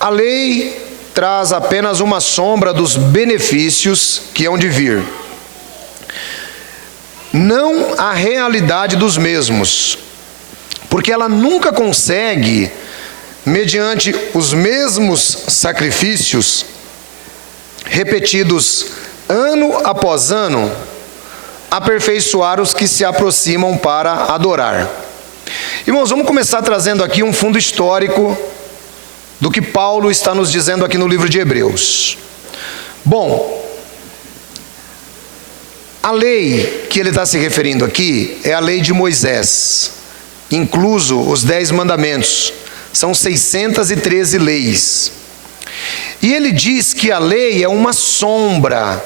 A lei traz apenas uma sombra dos benefícios que hão de vir, não a realidade dos mesmos, porque ela nunca consegue, mediante os mesmos sacrifícios, repetidos ano após ano, aperfeiçoar os que se aproximam para adorar. Irmãos, vamos começar trazendo aqui um fundo histórico do que Paulo está nos dizendo aqui no livro de Hebreus. Bom, a lei que ele está se referindo aqui é a lei de Moisés, incluso os 10 mandamentos. São 613 leis. E ele diz que a lei é uma sombra.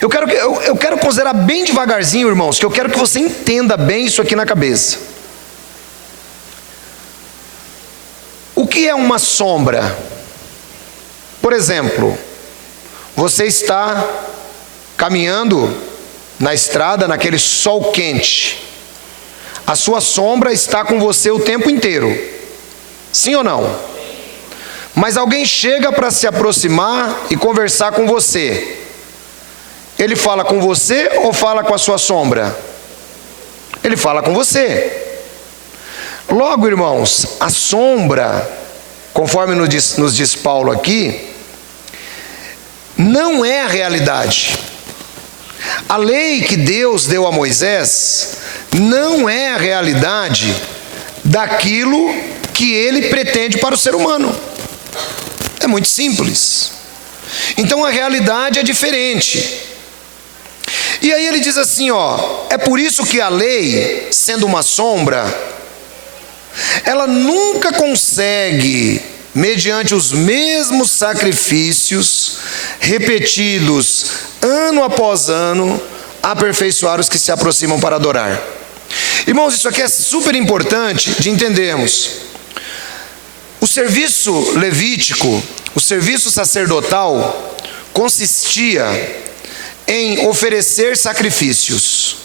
Eu quero considerar bem devagarzinho, irmãos, que eu quero que você entenda bem isso aqui na cabeça. O que é uma sombra? Por exemplo, você está caminhando na estrada, naquele sol quente. A sua sombra está com você o tempo inteiro. Sim ou não? Mas alguém chega para se aproximar e conversar com você. Ele fala com você ou fala com a sua sombra? Ele fala com você. Logo, irmãos, a sombra, conforme nos diz Paulo aqui, não é a realidade. A lei que Deus deu a Moisés não é a realidade daquilo que ele pretende para o ser humano. É muito simples. Então a realidade é diferente. E aí ele diz assim, é por isso que a lei, sendo uma sombra, ela nunca consegue, mediante os mesmos sacrifícios, repetidos ano após ano, aperfeiçoar os que se aproximam para adorar. Irmãos, isso aqui é super importante de entendermos. O serviço levítico, o serviço sacerdotal, consistia em oferecer sacrifícios.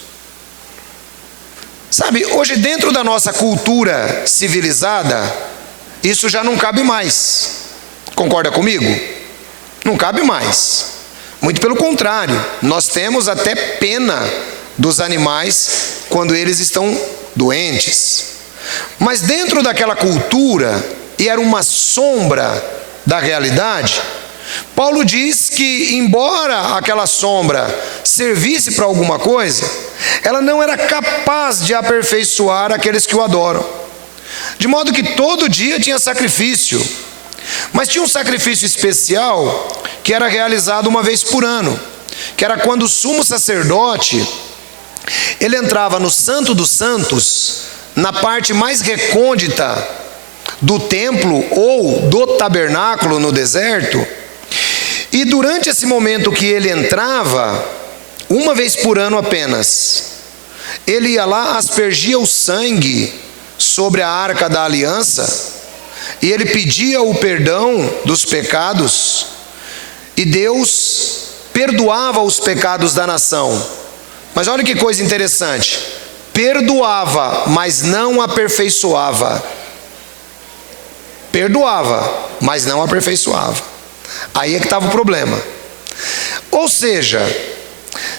Sabe, hoje dentro da nossa cultura civilizada, isso já não cabe mais. Concorda comigo? Não cabe mais. Muito pelo contrário, nós temos até pena dos animais quando eles estão doentes. Mas dentro daquela cultura, e era uma sombra da realidade, Paulo diz que, embora aquela sombra servisse para alguma coisa, ela não era capaz de aperfeiçoar aqueles que o adoram. De modo que todo dia tinha sacrifício, mas tinha um sacrifício especial que era realizado uma vez por ano, que era quando o sumo sacerdote, ele entrava no Santo dos Santos, na parte mais recôndita do templo ou do tabernáculo no deserto, e durante esse momento que ele entrava, uma vez por ano apenas, ele ia lá, aspergia o sangue sobre a arca da aliança, e ele pedia o perdão dos pecados, e Deus perdoava os pecados da nação. Mas olha que coisa interessante, perdoava, mas não aperfeiçoava. Perdoava, mas não aperfeiçoava. Aí é que estava o problema. Ou seja,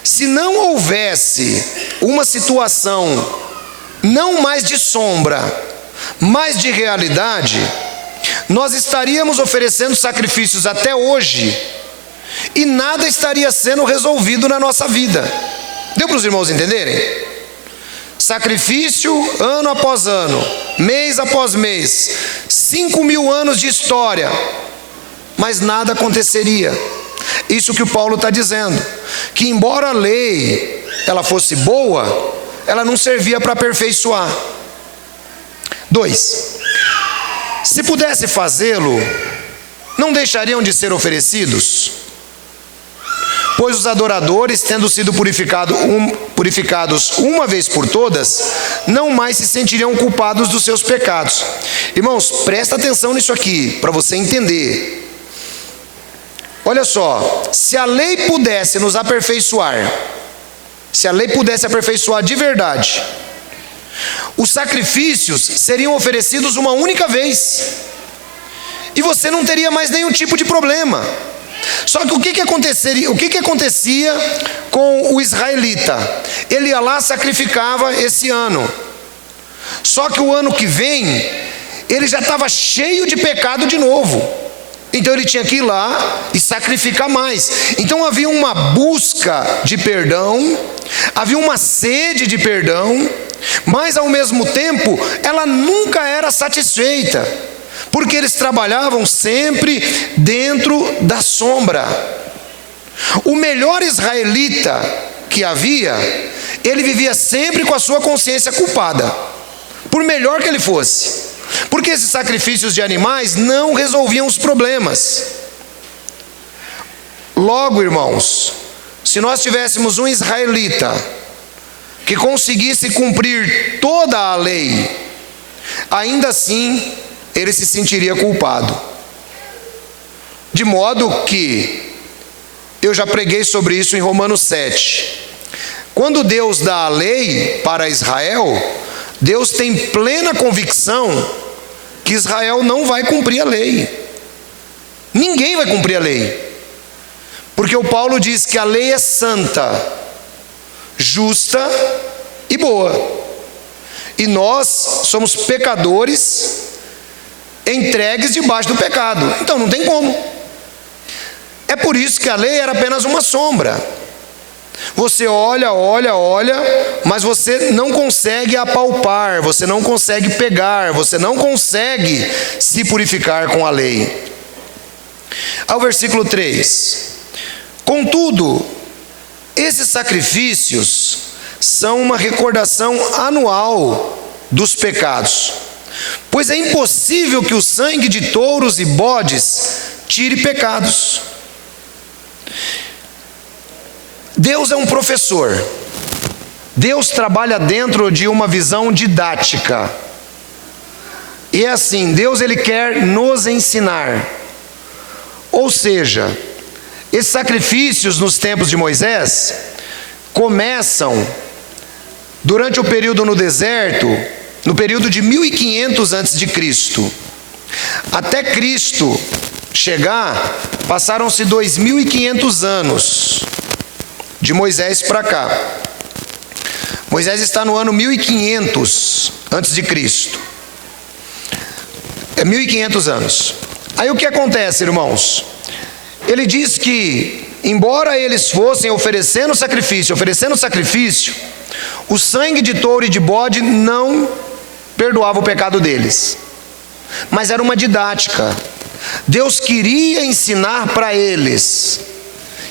se não houvesse uma situação não mais de sombra, mas de realidade, nós estaríamos oferecendo sacrifícios até hoje e nada estaria sendo resolvido na nossa vida. Deu para os irmãos entenderem? Sacrifício ano após ano, mês após mês, 5.000 anos de história, mas nada aconteceria. Isso que o Paulo está dizendo, que embora a lei ela fosse boa, ela não servia para aperfeiçoar. 2. Se pudesse fazê-lo, não deixariam de ser oferecidos? Pois os adoradores, tendo sido purificados uma vez por todas, não mais se sentiriam culpados dos seus pecados. Irmãos, presta atenção nisso aqui, para você entender. Olha só, se a lei pudesse nos aperfeiçoar, se a lei pudesse aperfeiçoar de verdade, os sacrifícios seriam oferecidos uma única vez. e você não teria mais nenhum tipo de problema. Só que o que acontecia com o israelita? Ele ia lá, sacrificava esse ano. Só que o ano que vem, ele já estava cheio de pecado de novo. Então ele tinha que ir lá e sacrificar mais. Então havia uma busca de perdão, havia uma sede de perdão, mas ao mesmo tempo ela nunca era satisfeita, porque eles trabalhavam sempre dentro da sombra. O melhor israelita que havia, ele vivia sempre com a sua consciência culpada, por melhor que ele fosse. Porque esses sacrifícios de animais não resolviam os problemas. Logo, irmãos, se nós tivéssemos um israelita que conseguisse cumprir toda a lei, ainda assim ele se sentiria culpado. De modo que, eu já preguei sobre isso em Romanos 7. Quando Deus dá a lei para Israel, Deus tem plena convicção que Israel não vai cumprir a lei. Ninguém vai cumprir a lei. Porque o Paulo diz que a lei é santa, justa e boa. E nós somos pecadores entregues debaixo do pecado. Então não tem como. É por isso que a lei era apenas uma sombra. Você olha, mas você não consegue apalpar, você não consegue pegar, você não consegue se purificar com a lei. Ao versículo 3: contudo, esses sacrifícios são uma recordação anual dos pecados, pois é impossível que o sangue de touros e bodes tire pecados. Deus é um professor. Deus trabalha dentro de uma visão didática. E é assim, Deus ele quer nos ensinar. Ou seja, esses sacrifícios nos tempos de Moisés começam durante o período no deserto, no período de 1500 a.C. Até Cristo chegar, passaram-se 2500 anos. De Moisés para cá. Moisés está no ano 1500 antes de Cristo. É 1500 anos. Aí o que acontece, irmãos? Ele diz que, embora eles fossem oferecendo sacrifício, o sangue de touro e de bode não perdoava o pecado deles. Mas era uma didática. Deus queria ensinar para eles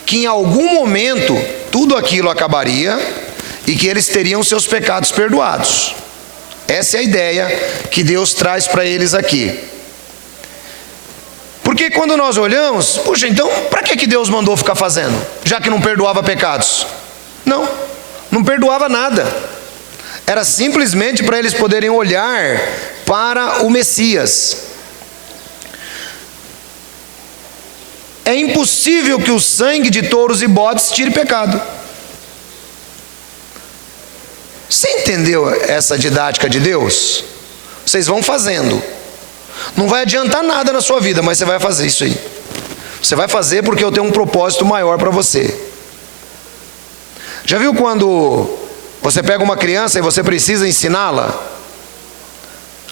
que em algum momento tudo aquilo acabaria e que eles teriam seus pecados perdoados. Essa é a ideia que Deus traz para eles aqui. Porque quando nós olhamos, puxa, então para que Deus mandou ficar fazendo? Já que não perdoava pecados? Não perdoava nada. Era simplesmente para eles poderem olhar para o Messias. É impossível que o sangue de touros e bodes tire pecado. Você entendeu essa didática de Deus? Vocês vão fazendo. Não vai adiantar nada na sua vida, mas você vai fazer isso aí. Você vai fazer porque eu tenho um propósito maior para você. Já viu quando você pega uma criança e você precisa ensiná-la?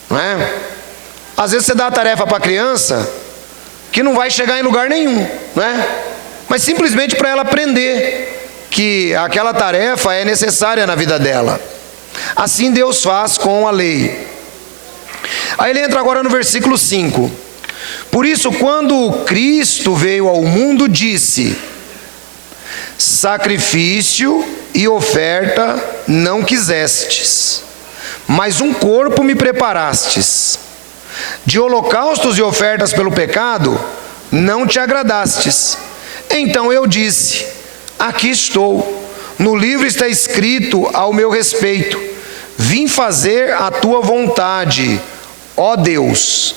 Não é? Às vezes você dá a tarefa para a criança que não vai chegar em lugar nenhum, não é? Mas simplesmente para ela aprender que aquela tarefa é necessária na vida dela. Assim Deus faz com a lei. Aí ele entra agora no versículo 5. Por isso, quando Cristo veio ao mundo, disse: sacrifício e oferta não quisestes, mas um corpo me preparastes. De holocaustos e ofertas pelo pecado não te agradastes. Então eu disse: aqui estou, no livro está escrito ao meu respeito: vim fazer a tua vontade, ó Deus.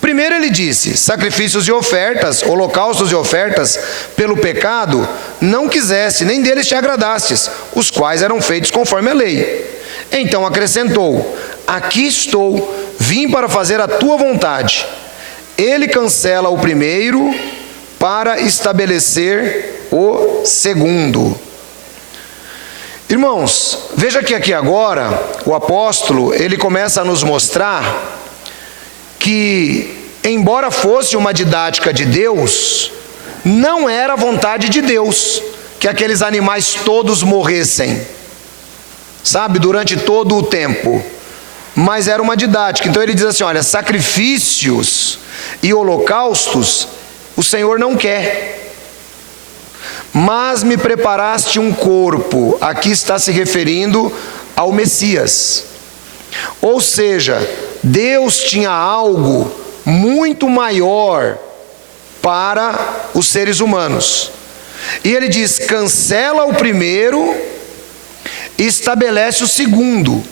Primeiro ele disse: sacrifícios e ofertas, holocaustos e ofertas pelo pecado não quiseste, nem deles te agradastes, os quais eram feitos conforme a lei. Então acrescentou: aqui estou, vim para fazer a tua vontade. ele cancela o primeiro para estabelecer o segundo. Irmãos, veja que aqui agora o apóstolo, ele começa a nos mostrar que, embora fosse uma didática de Deus, não era vontade de Deus que aqueles animais todos morressem, sabe, durante todo o tempo, mas era uma didática. Então ele diz assim: olha, sacrifícios e holocaustos o Senhor não quer, mas me preparaste um corpo. Aqui está se referindo ao Messias. Ou seja, Deus tinha algo muito maior para os seres humanos. E ele diz: cancela o primeiro e estabelece o segundo.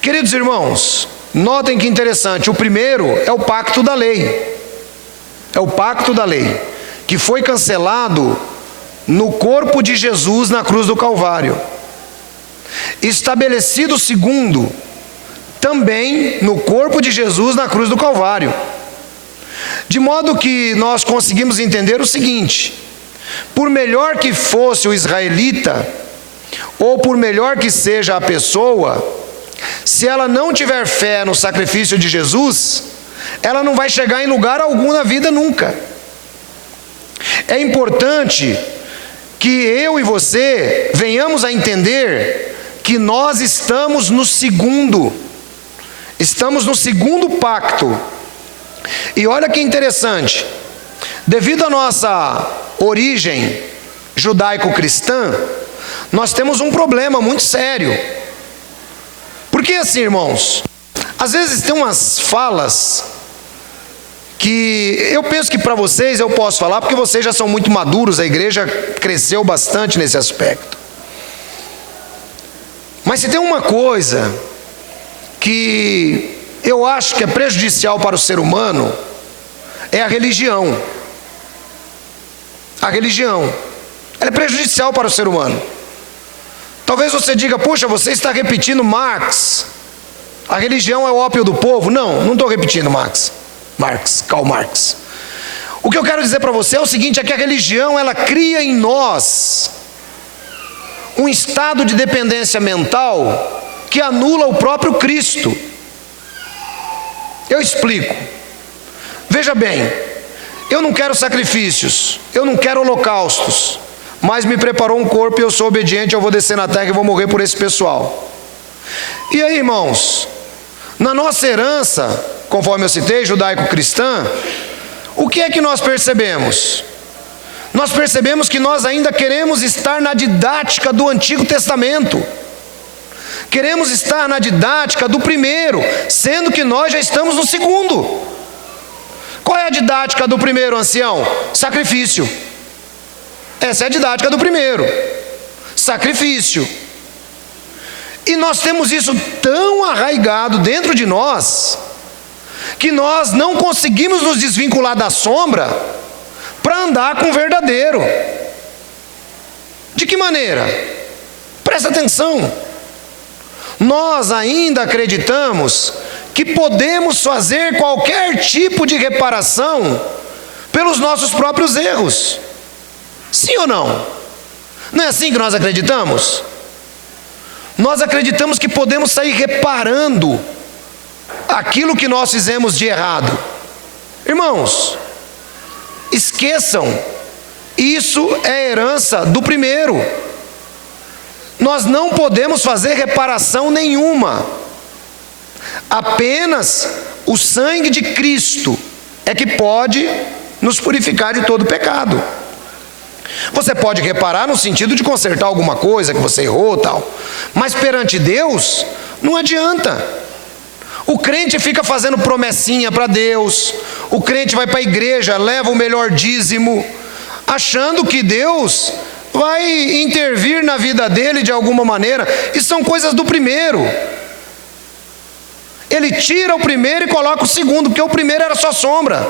Queridos irmãos, notem que interessante, o primeiro é o pacto da lei. É o pacto da lei, que foi cancelado no corpo de Jesus na cruz do Calvário. Estabelecido o segundo, também no corpo de Jesus na cruz do Calvário. De modo que nós conseguimos entender o seguinte: por melhor que fosse o israelita, ou por melhor que seja a pessoa, se ela não tiver fé no sacrifício de Jesus, ela não vai chegar em lugar algum na vida nunca. É importante que eu e você venhamos a entender que nós estamos no segundo pacto. E olha que interessante, devido à nossa origem judaico-cristã, nós temos um problema muito sério. Porque assim, irmãos, às vezes tem umas falas que eu penso que para vocês eu posso falar, porque vocês já são muito maduros, a igreja cresceu bastante nesse aspecto. Mas se tem uma coisa que eu acho que é prejudicial para o ser humano, é a religião. A religião, ela é prejudicial para o ser humano. Talvez você diga: puxa, você está repetindo Marx, a religião é o ópio do povo. Não estou repetindo Karl Marx. O que eu quero dizer para você é o seguinte: é que a religião, ela cria em nós um estado de dependência mental que anula o próprio Cristo. Eu explico. Veja bem, eu não quero sacrifícios, eu não quero holocaustos, mas me preparou um corpo e eu sou obediente, eu vou descer na terra e vou morrer por esse pessoal. E aí, irmãos, na nossa herança, conforme eu citei, judaico-cristã, o que é que nós percebemos? Nós percebemos que nós ainda queremos estar na didática do Antigo Testamento. Queremos estar na didática do primeiro, sendo que nós já estamos no segundo. Qual é a didática do primeiro, ancião? Sacrifício. Essa é a didática do primeiro. Sacrifício. E nós temos isso tão arraigado dentro de nós, que nós não conseguimos nos desvincular da sombra para andar com o verdadeiro. De que maneira? Presta atenção. Nós ainda acreditamos que podemos fazer qualquer tipo de reparação pelos nossos próprios erros. Sim ou não? Não é assim que nós acreditamos? Nós acreditamos que podemos sair reparando aquilo que nós fizemos de errado. Irmãos, esqueçam, isso é herança do primeiro. Nós não podemos fazer reparação nenhuma. Apenas o sangue de Cristo é que pode nos purificar de todo pecado. Você pode reparar no sentido de consertar alguma coisa que você errou, tal, mas perante Deus não adianta. O crente fica fazendo promessinha para Deus, o crente vai para a igreja, leva o melhor dízimo, achando que Deus vai intervir na vida dele de alguma maneira. E são coisas do primeiro. Ele tira o primeiro e coloca o segundo, porque o primeiro era só sombra.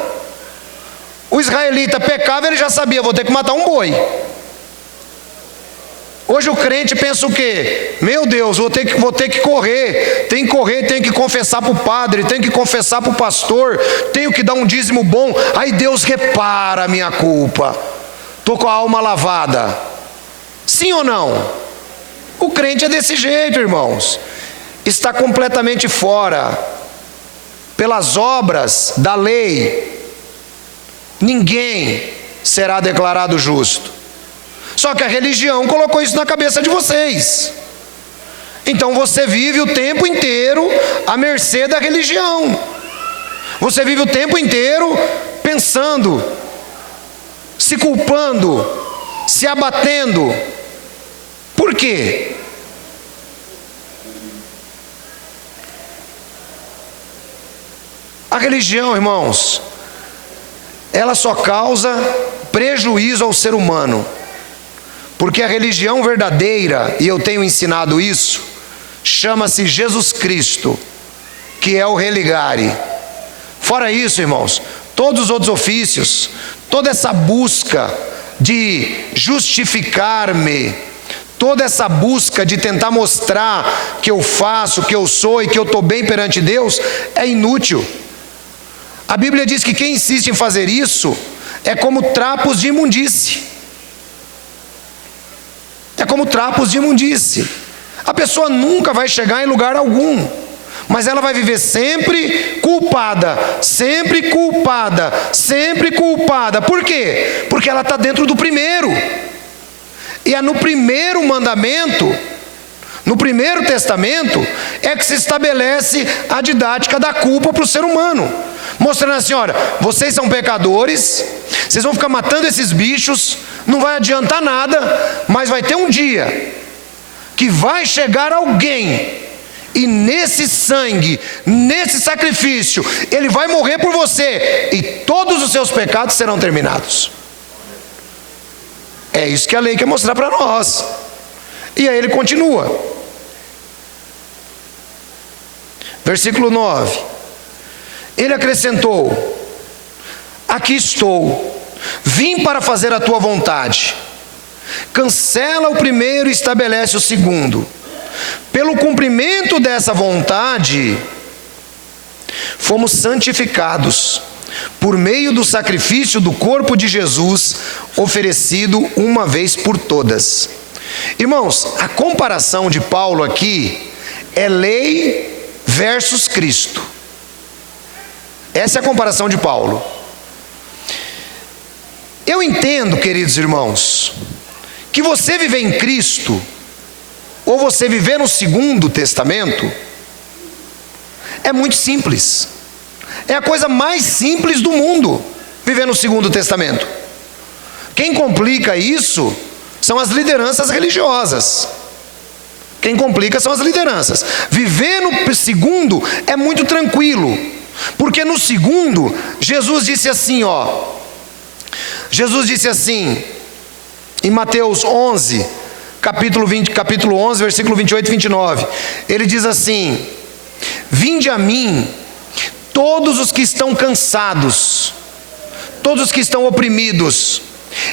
O israelita pecava, ele já sabia: vou ter que matar um boi. Hoje o crente pensa o quê? Meu Deus, vou ter que correr, tenho que confessar para o padre, tenho que confessar para o pastor, tenho que dar um dízimo bom, aí Deus repara a minha culpa, estou com a alma lavada. Sim ou não? O crente é desse jeito, irmãos, está completamente fora, pelas obras da lei, ninguém será declarado justo. Só que a religião colocou isso na cabeça de vocês. Então você vive o tempo inteiro à mercê da religião. Você vive o tempo inteiro pensando, se culpando, se abatendo. Por quê? A religião, irmãos, ela só causa prejuízo ao ser humano. Porque a religião verdadeira, e eu tenho ensinado isso, chama-se Jesus Cristo, que é o religare. Fora isso, irmãos, todos os outros ofícios, toda essa busca de justificar-me, toda essa busca de tentar mostrar que eu faço, que eu sou e que eu estou bem perante Deus, é inútil. A Bíblia diz que quem insiste em fazer isso é como trapos de imundície. É como trapos de imundície. A pessoa nunca vai chegar em lugar algum, mas ela vai viver sempre culpada, sempre culpada, sempre culpada. Por quê? Porque ela está dentro do primeiro. E é no primeiro mandamento, no primeiro testamento, é que se estabelece a didática da culpa para o ser humano. Mostrando assim, olha, vocês são pecadores, vocês vão ficar matando esses bichos, não vai adiantar nada, mas vai ter um dia que vai chegar alguém, e nesse sangue, nesse sacrifício, ele vai morrer por você, e todos os seus pecados serão terminados. É isso que a lei quer mostrar para nós. E aí ele continua. Versículo 9. Ele acrescentou: aqui estou, vim para fazer a tua vontade. Cancela o primeiro e estabelece o segundo. Pelo cumprimento dessa vontade, fomos santificados, por meio do sacrifício do corpo de Jesus, oferecido uma vez por todas. Irmãos, a comparação de Paulo aqui é lei versus Cristo. Essa é a comparação de Paulo. Eu entendo, queridos irmãos, que você viver em Cristo, ou você viver no Segundo Testamento, é muito simples. É a coisa mais simples do mundo, viver no Segundo Testamento. Quem complica isso são as lideranças religiosas. Quem complica são as lideranças. Viver no segundo é muito tranquilo, porque no segundo, Jesus disse assim, Jesus disse assim, em Mateus 11, capítulo 11, versículo 28 e 29, ele diz assim: vinde a mim, todos os que estão cansados, todos os que estão oprimidos,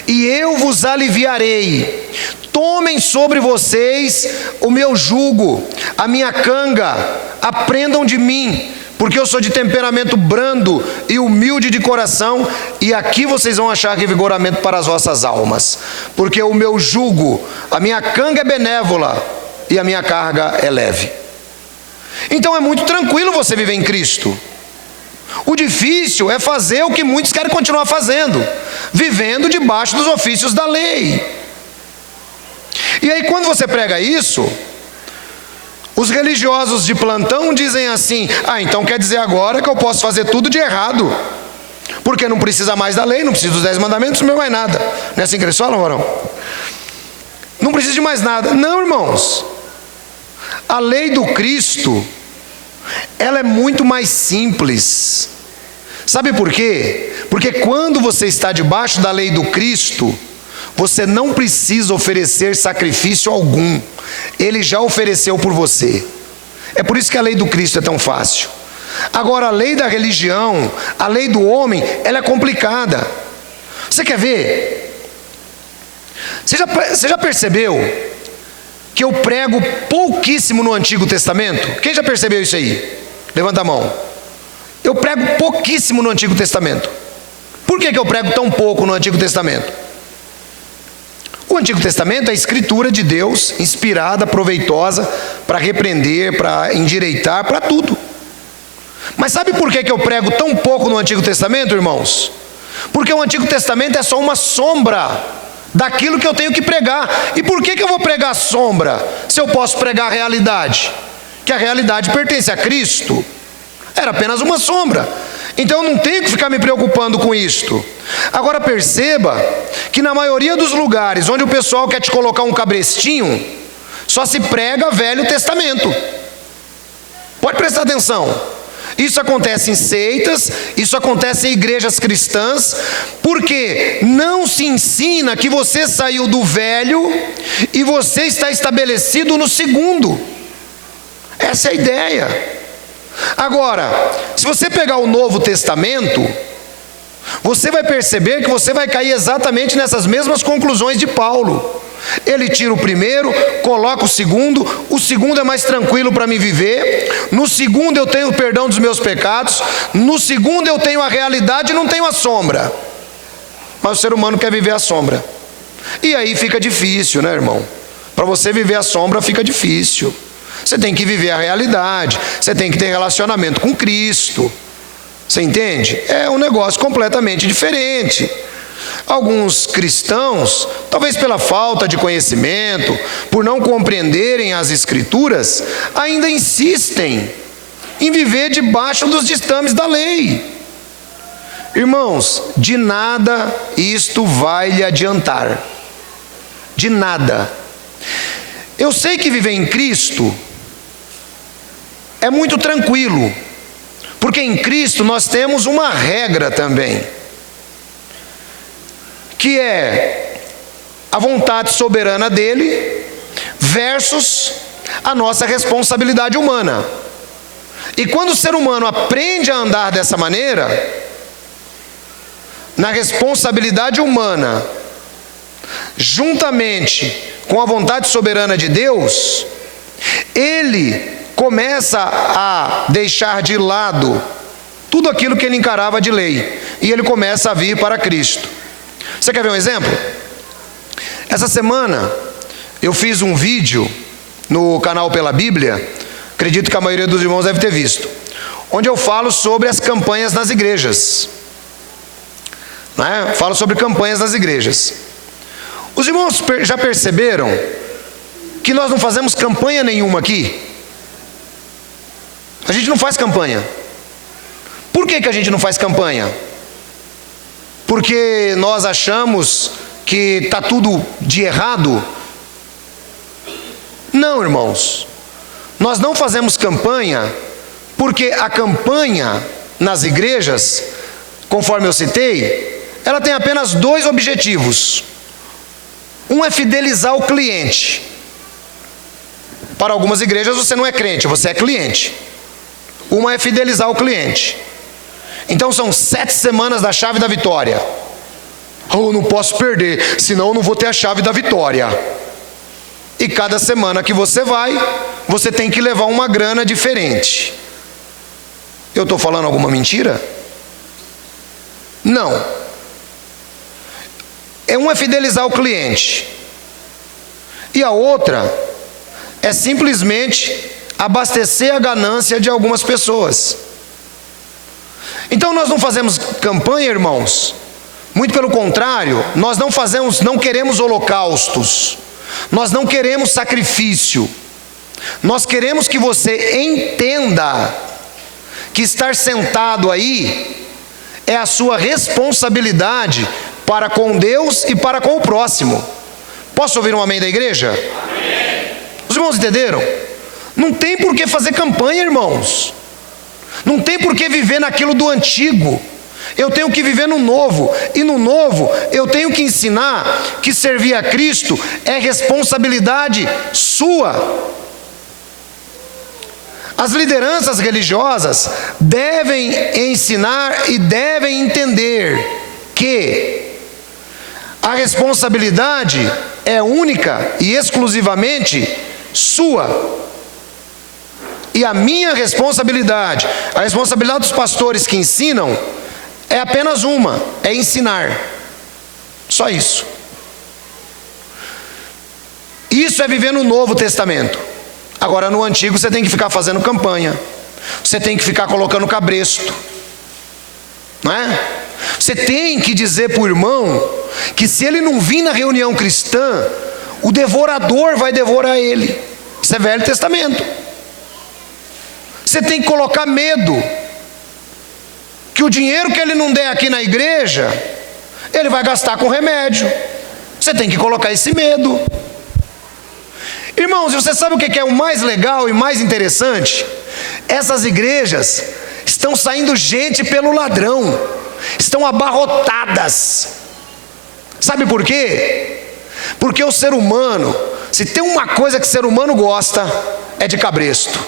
e eu vos aliviarei. Tomem sobre vocês o meu jugo, a minha canga, aprendam de mim, porque eu sou de temperamento brando e humilde de coração, e aqui vocês vão achar revigoramento para as vossas almas, porque o meu jugo, a minha canga é benévola e a minha carga é leve. Então é muito tranquilo você viver em Cristo. O difícil é fazer o que muitos querem continuar fazendo, vivendo debaixo dos ofícios da lei. E aí quando você prega isso, os religiosos de plantão dizem assim: então quer dizer agora que eu posso fazer tudo de errado, porque não precisa mais da lei, não precisa dos 10 mandamentos, não é mais nada. Não é assim que eles falam, Varão? Não precisa de mais nada. Não, irmãos, a lei do Cristo, ela é muito mais simples. Sabe por quê? Porque quando você está debaixo da lei do Cristo, você não precisa oferecer sacrifício algum. Ele já ofereceu por você. É por isso que a lei do Cristo é tão fácil. Agora, a lei da religião, a lei do homem, ela é complicada. Você quer ver? Você já percebeu que eu prego pouquíssimo no Antigo Testamento? Quem já percebeu isso aí? Levanta a mão. Eu prego pouquíssimo no Antigo Testamento. Por que eu prego tão pouco no Antigo Testamento? O Antigo Testamento é a escritura de Deus, inspirada, proveitosa, para repreender, para endireitar, para tudo. Mas sabe por que eu prego tão pouco no Antigo Testamento, irmãos? Porque o Antigo Testamento é só uma sombra daquilo que eu tenho que pregar. E por que eu vou pregar sombra, se eu posso pregar a realidade? Que a realidade pertence a Cristo. Era apenas uma sombra. Então eu não tenho que ficar me preocupando com isto. Agora perceba que na maioria dos lugares onde o pessoal quer te colocar um cabrestinho, só se prega Velho Testamento. Pode prestar atenção. Isso acontece em seitas, isso acontece em igrejas cristãs, porque não se ensina que você saiu do velho e você está estabelecido no segundo. Essa é a ideia. Agora, se você pegar o Novo Testamento, você vai perceber que você vai cair exatamente nessas mesmas conclusões de Paulo. Ele tira o primeiro, coloca o segundo é mais tranquilo para me viver, no segundo eu tenho o perdão dos meus pecados, no segundo eu tenho a realidade e não tenho a sombra. Mas o ser humano quer viver a sombra, e aí fica difícil, né, irmão? Para você viver a sombra fica difícil. Você tem que viver a realidade, você tem que ter relacionamento com Cristo. Você entende? É um negócio completamente diferente. Alguns cristãos, talvez pela falta de conhecimento, por não compreenderem as Escrituras, ainda insistem em viver debaixo dos ditames da lei. Irmãos, de nada isto vai lhe adiantar. De nada. Eu sei que viver em Cristo é muito tranquilo, porque em Cristo nós temos uma regra também, que é a vontade soberana dele versus a nossa responsabilidade humana. E quando o ser humano aprende a andar dessa maneira, na responsabilidade humana, juntamente com a vontade soberana de Deus, ele começa a deixar de lado tudo aquilo que ele encarava de lei, e ele começa a vir para Cristo. Você quer ver um exemplo? Essa semana eu fiz um vídeo no canal Pela Bíblia, acredito que a maioria dos irmãos deve ter visto, onde eu falo sobre as campanhas nas igrejas, né? Falo sobre campanhas nas igrejas. Os irmãos já perceberam que nós não fazemos campanha nenhuma aqui? A gente não faz campanha. Por que a gente não faz campanha? Porque nós achamos que está tudo de errado? Não, irmãos. Nós não fazemos campanha porque a campanha nas igrejas, conforme eu citei, ela tem apenas dois objetivos. Um é fidelizar o cliente. Para algumas igrejas você não é crente, você é cliente. Uma é fidelizar o cliente. Então são 7 semanas da chave da vitória. Oh, não posso perder, senão eu não vou ter a chave da vitória. E cada semana que você vai, você tem que levar uma grana diferente. Eu estou falando alguma mentira? Não. Uma é fidelizar o cliente, e a outra é simplesmente abastecer a ganância de algumas pessoas. Então nós não fazemos campanha, irmãos. Muito pelo contrário, nós não queremos holocaustos, nós não queremos sacrifício. Nós queremos que você entenda que estar sentado aí é a sua responsabilidade para com Deus e para com o próximo. Posso ouvir um amém da igreja? Amém. Os irmãos entenderam? Não tem por que fazer campanha, irmãos. Não tem por que viver naquilo do antigo. Eu tenho que viver no novo. E no novo eu tenho que ensinar que servir a Cristo é responsabilidade sua. As lideranças religiosas devem ensinar e devem entender que a responsabilidade é única e exclusivamente sua. E a minha responsabilidade, a responsabilidade dos pastores que ensinam, é apenas uma: é ensinar. Só isso. Isso é viver no Novo Testamento. Agora, no Antigo, você tem que ficar fazendo campanha, você tem que ficar colocando cabresto, não é? Você tem que dizer para o irmão que se ele não vir na reunião cristã, o devorador vai devorar ele. Isso é Velho Testamento. Você tem que colocar medo, que o dinheiro que ele não der aqui na igreja, ele vai gastar com remédio. Você tem que colocar esse medo. Irmãos, você sabe o que é o mais legal e mais interessante? Essas igrejas estão saindo gente pelo ladrão, estão abarrotadas. Sabe por quê? Porque o ser humano, se tem uma coisa que o ser humano gosta, é de cabresto.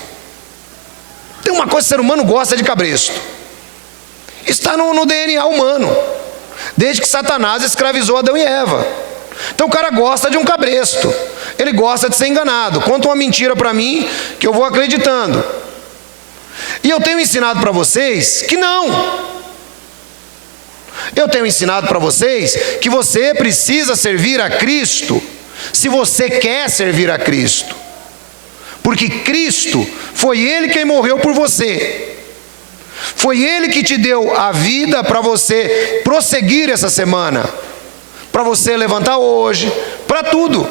Tem uma coisa que o ser humano gosta, é de cabresto. Está no DNA humano, desde que Satanás escravizou Adão e Eva. Então o cara gosta de um cabresto, ele gosta de ser enganado. Conta uma mentira para mim que eu vou acreditando. E eu tenho ensinado para vocês que não. Eu tenho ensinado para vocês que você precisa servir a Cristo se você quer servir a Cristo. Porque Cristo foi Ele quem morreu por você. Foi Ele que te deu a vida para você prosseguir essa semana, para você levantar hoje, para tudo.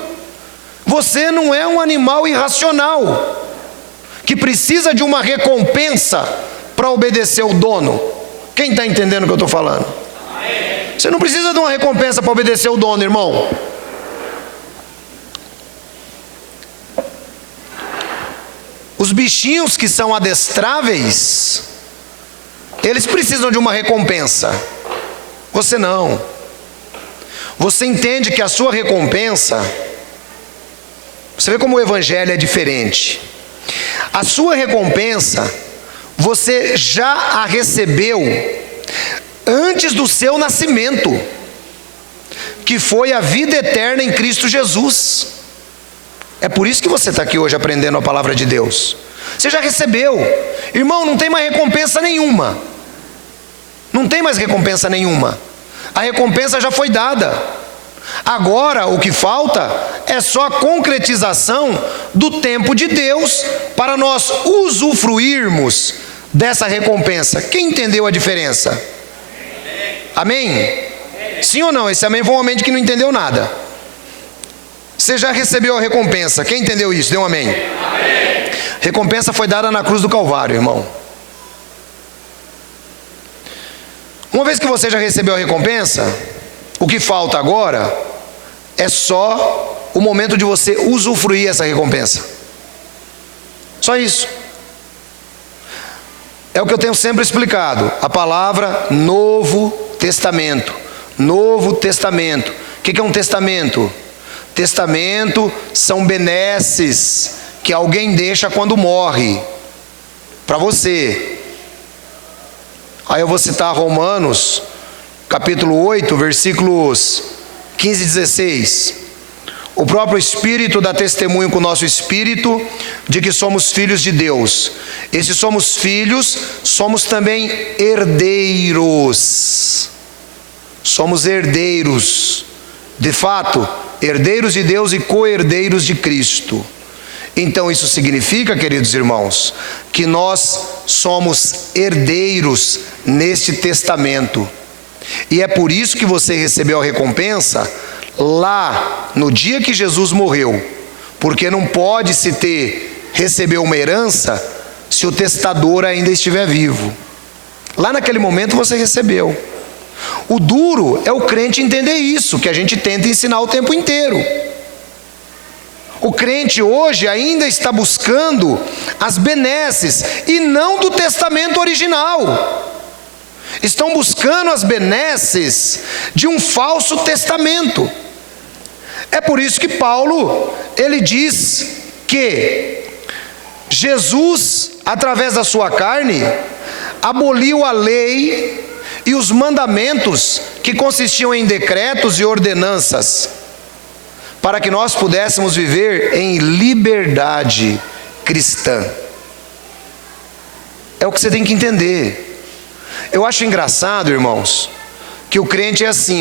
Você não é um animal irracional que precisa de uma recompensa para obedecer o dono. Quem está entendendo o que eu estou falando? Você não precisa de uma recompensa para obedecer o dono, irmão. Os bichinhos que são adestráveis, eles precisam de uma recompensa. Você não. Você entende que a sua recompensa, você vê como o evangelho é diferente. A sua recompensa, você já a recebeu antes do seu nascimento, que foi a vida eterna em Cristo Jesus. É por isso que você está aqui hoje aprendendo a palavra de Deus. Você já recebeu. Irmão, não tem mais recompensa nenhuma. Não tem mais recompensa nenhuma. A recompensa já foi dada. Agora o que falta é só a concretização do tempo de Deus para nós usufruirmos dessa recompensa. Quem entendeu a diferença? Amém? Sim ou não? Esse amém foi um amém que não entendeu nada. Você já recebeu a recompensa. Quem entendeu isso? Dê um amém. Amém. Recompensa foi dada na cruz do Calvário, irmão. Uma vez que você já recebeu a recompensa, o que falta agora é só o momento de você usufruir essa recompensa. Só isso. É o que eu tenho sempre explicado. A palavra Novo Testamento. Novo Testamento. O que é um testamento? Testamento são benesses que alguém deixa quando morre para você. Aí eu vou citar Romanos capítulo 8, versículos 15 e 16. O próprio Espírito dá testemunho com o nosso espírito de que somos filhos de Deus. E se somos filhos, somos também herdeiros. Somos herdeiros. De fato, herdeiros de Deus e co-herdeiros de Cristo. Então isso significa, queridos irmãos, que nós somos herdeiros neste testamento. E é por isso que você recebeu a recompensa lá no dia que Jesus morreu. Porque não pode se receber uma herança se o testador ainda estiver vivo. Lá naquele momento você recebeu. O duro é o crente entender isso, que a gente tenta ensinar o tempo inteiro. O crente hoje ainda está buscando as benesses e não do testamento original. Estão buscando as benesses de um falso testamento. É por isso que Paulo, ele diz que Jesus, através da sua carne, aboliu a lei e os mandamentos que consistiam em decretos e ordenanças, para que nós pudéssemos viver em liberdade cristã. É o que você tem que entender. Eu acho engraçado, irmãos, que o crente é assim, ó.